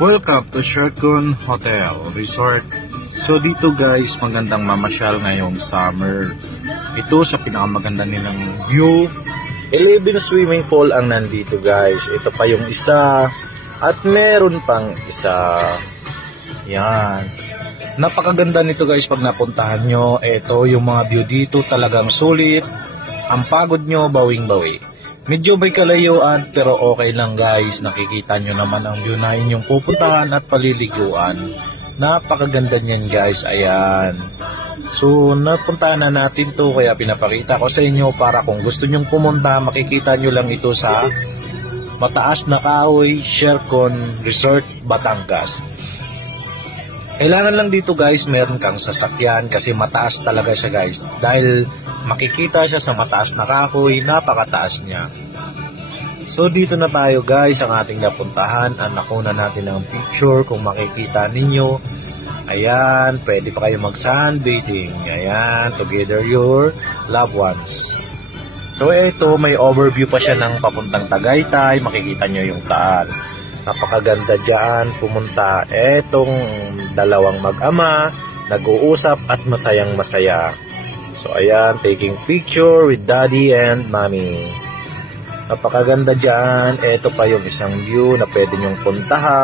Welcome to Shercon Hotel Resort. So dito guys, magandang mamasyal ngayong summer. Ito sa pinakamaganda nilang view. 11 swimming pool ang nandito guys. Ito pa yung isa. At meron pang isa. Yan. Napakaganda nito guys pag napuntahan nyo. Ito yung mga view dito, talagang sulit. Ang pagod nyo, bawing-bawi. Medyo may kalayuan pero okay lang guys. Nakikita nyo naman ang view na inyong pupuntahan at paliliguan. Napakaganda niyan guys. Ayan. So napuntahan na natin to kaya pinapakita ko sa inyo para kung gusto nyong pumunta, makikita nyo lang ito sa Mataas na Kahoy, Shercon Resort, Batangas. Kailangan lang dito guys, meron kang sasakyan kasi mataas talaga siya guys. Dahil makikita siya sa mataas na kahoy, napakataas niya. So dito na tayo guys, ang ating napuntahan. Nakuna natin ang picture kung makikita ninyo. Ayan, pwede pa kayo mag-sunbathing. Ayan, together your loved ones. So ito, may overview pa siya ng papuntang Tagaytay. Makikita nyo yung Taal. Napakaganda dyan pumunta. Etong dalawang mag-ama, nag-uusap at masayang masaya. So ayan, taking picture with daddy and mommy. Napakaganda dyan. Ito pa yung isang view na pwede nyong puntahan.